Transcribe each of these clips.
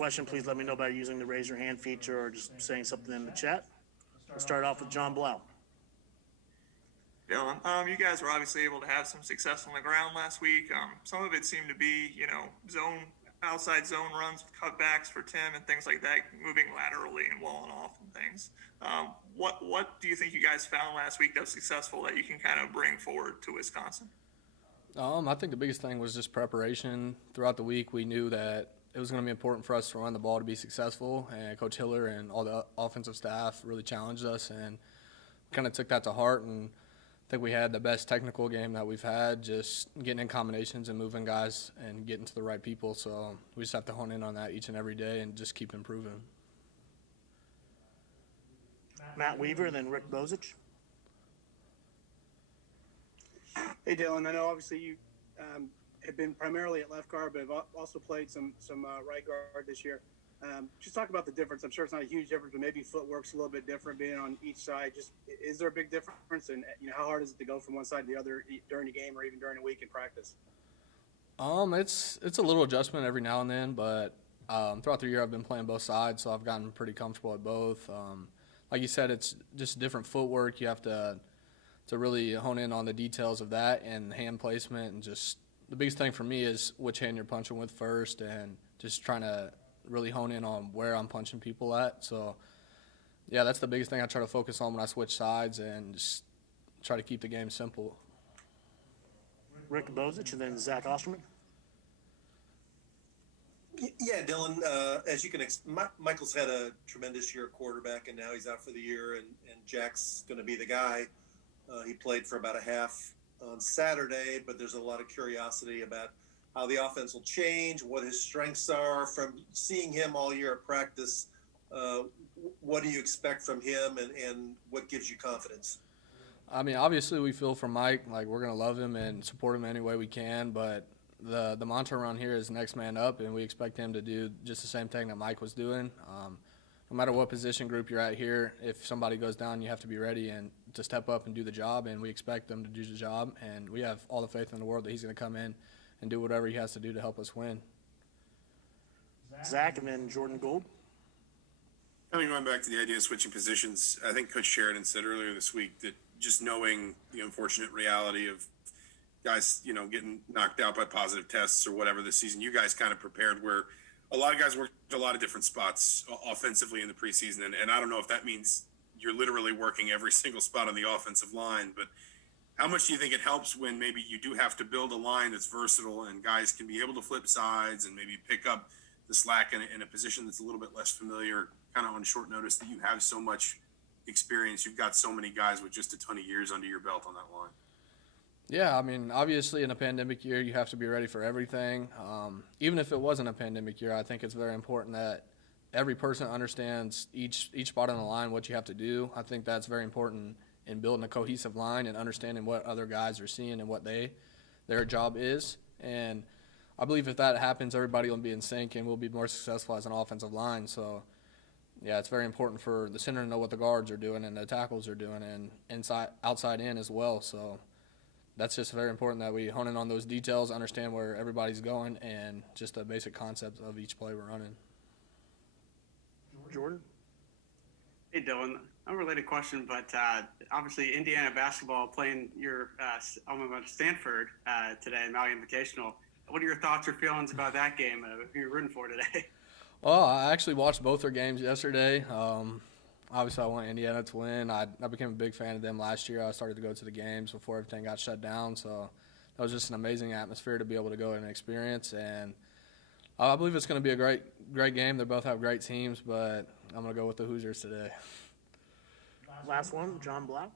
question, please let me know by using the raise your hand feature or just saying something in the chat. We'll start off with John Blau. Dylan, you guys were obviously able to have some success on the ground last week. Some of it seemed to be, outside zone runs with cutbacks for Tim and things like that, moving laterally and walling off and things. What do you think you guys found last week that was successful that you can kind of bring forward to Wisconsin? I think the biggest thing was just preparation. Throughout the week, we knew that it was going to be important for us to run the ball to be successful, and Coach Hiller and all the offensive staff really challenged us and kind of took that to heart, and I think we had the best technical game that we've had, just getting in combinations and moving guys and getting to the right people. So we just have to hone in on that each and every day and just keep improving. Matt Weaver, then Rick Bozich. Hey, Dylan. I know obviously you have been primarily at left guard, but have also played some right guard this year. Just talk about the difference. I'm sure it's not a huge difference, but maybe footwork's a little bit different being on each side. Just is there a big difference, and how hard is it to go from one side to the other during the game or even during a week in practice? It's a little adjustment every now and then, but throughout the year I've been playing both sides, so I've gotten pretty comfortable at both. Like you said, it's just different footwork. You have to really hone in on the details of that and hand placement, and just the biggest thing for me is which hand you're punching with first, and just trying to really hone in on where I'm punching people at. So, yeah, that's the biggest thing I try to focus on when I switch sides, and just try to keep the game simple. Rick Bozich, and then Zach Osterman. Yeah, Dylan, as you can Michael's had a tremendous year at quarterback, and now he's out for the year, and Jack's going to be the guy. He played for about a half on Saturday, but there's a lot of curiosity about how the offense will change, what his strengths are. From seeing him all year at practice, what do you expect from him, and what gives you confidence? I mean, obviously we feel for Mike, like we're going to love him and support him any way we can, but the mantra around here is next man up, and we expect him to do just the same thing that Mike was doing. No matter what position group you're at here, if somebody goes down, you have to be ready and to step up and do the job, and we expect them to do the job, and we have all the faith in the world that he's going to come in and do whatever he has to do to help us win. Zach, and then Jordan Gould. Going back to the idea of switching positions, I think Coach Sheridan said earlier this week that just knowing the unfortunate reality of guys, getting knocked out by positive tests or whatever this season, you guys kind of prepared where a lot of guys worked a lot of different spots offensively in the preseason. And I don't know if that means you're literally working every single spot on the offensive line, but how much do you think it helps when maybe you do have to build a line that's versatile and guys can be able to flip sides and maybe pick up the slack in a position that's a little bit less familiar, kind of on short notice, that you have so much experience? You've got so many guys with just a ton of years under your belt on that line. Yeah, I mean, obviously in a pandemic year, you have to be ready for everything. Even if it wasn't a pandemic year, I think it's very important that every person understands each spot on the line, what you have to do. I think that's very important in building a cohesive line and understanding what other guys are seeing and what their job is. And I believe if that happens, everybody will be in sync and we'll be more successful as an offensive line. So, yeah, it's very important for the center to know what the guards are doing and the tackles are doing, and outside in as well. So that's just very important that we hone in on those details, understand where everybody's going, and just the basic concept of each play we're running. Jordan? Hey, Dylan. Unrelated question, but obviously Indiana basketball playing your alma mater Stanford today, Maui Invitational. What are your thoughts or feelings about that game? Who you're rooting for today? Well, I actually watched both their games yesterday. Obviously, I want Indiana to win. I became a big fan of them last year. I started to go to the games before everything got shut down, so that was just an amazing atmosphere to be able to go and experience. And I believe it's going to be a great game. They both have great teams, but I'm going to go with the Hoosiers today. Last one, John Blau.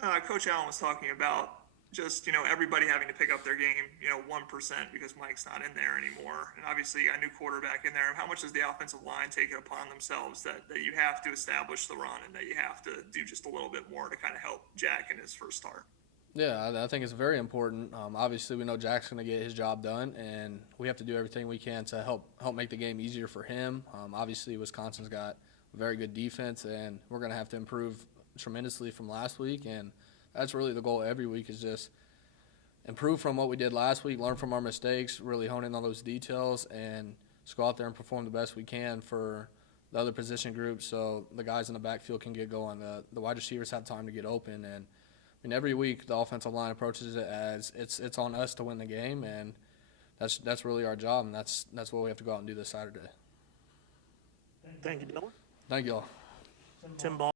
Coach Allen was talking about just, everybody having to pick up their game, 1% because Mike's not in there anymore. And obviously a new quarterback in there. How much does the offensive line take it upon themselves that you have to establish the run and that you have to do just a little bit more to kind of help Jack in his first start? Yeah, I think it's very important. Obviously, we know Jack's going to get his job done, and we have to do everything we can to help make the game easier for him. Obviously, Wisconsin's got a very good defense, and we're going to have to improve tremendously from last week, and that's really the goal every week, is just improve from what we did last week, learn from our mistakes, really hone in on those details, and just go out there and perform the best we can for the other position groups so the guys in the backfield can get going. The wide receivers have time to get open. And I mean, every week the offensive line approaches it as it's on us to win the game, and that's really our job, and that's what we have to go out and do this Saturday. Thank you, Dylan. Thank you all. Tim Ball.